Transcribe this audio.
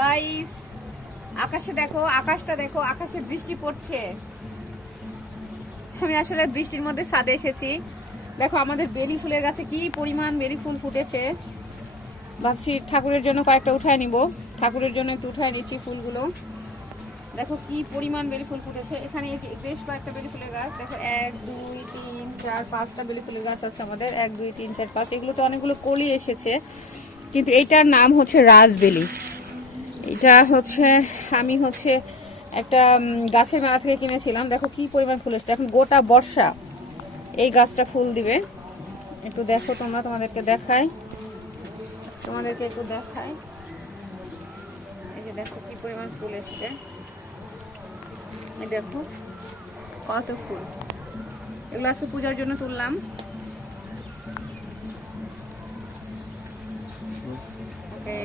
Guys, আকাশে দেখো, আকাশটা দেখো, আকাশে বৃষ্টি পড়ছে। আমি আসলে বৃষ্টির মধ্যে ছাদে এসেছি। দেখো আমাদের বেলি ফুলের গাছে কি পরিমাণ বেলি ফুল ফুটেছে। ভাবছি ঠাকুরের জন্য কয়েকটা উঠায় নিব। ঠাকুরের জন্য একটু উঠায় নিচ্ছি ফুলগুলো। দেখো কি পরিমাণ বেলি ফুল ফুটেছে। এখানে বেশ কয়েকটা বেলি ফুলের গাছ দেখো, 1 2 3 4 5টা বেলি ফুলের গাছ আছে আমাদের। 1 2 3 4 5, এগুলো তো অনেকগুলো কলি এসেছে, কিন্তু এইটার নাম হচ্ছে রাজবেলি। এটা হচ্ছে আমি একটা গাছের মেলা থেকে কিনেছিলাম। দেখো কি পরিমাণ ফুল এসেছে। এখন গোটা বর্ষা এই গাছটা ফুল দিবে। একটু দেখো তোমরা, তোমাদেরকে দেখাই, একটু দেখাই। এই যে দেখো কি পরিমাণ ফুল এসছে। এই দেখো কত ফুল। এগুলো আজকে পূজার জন্য তুললাম। ওকে।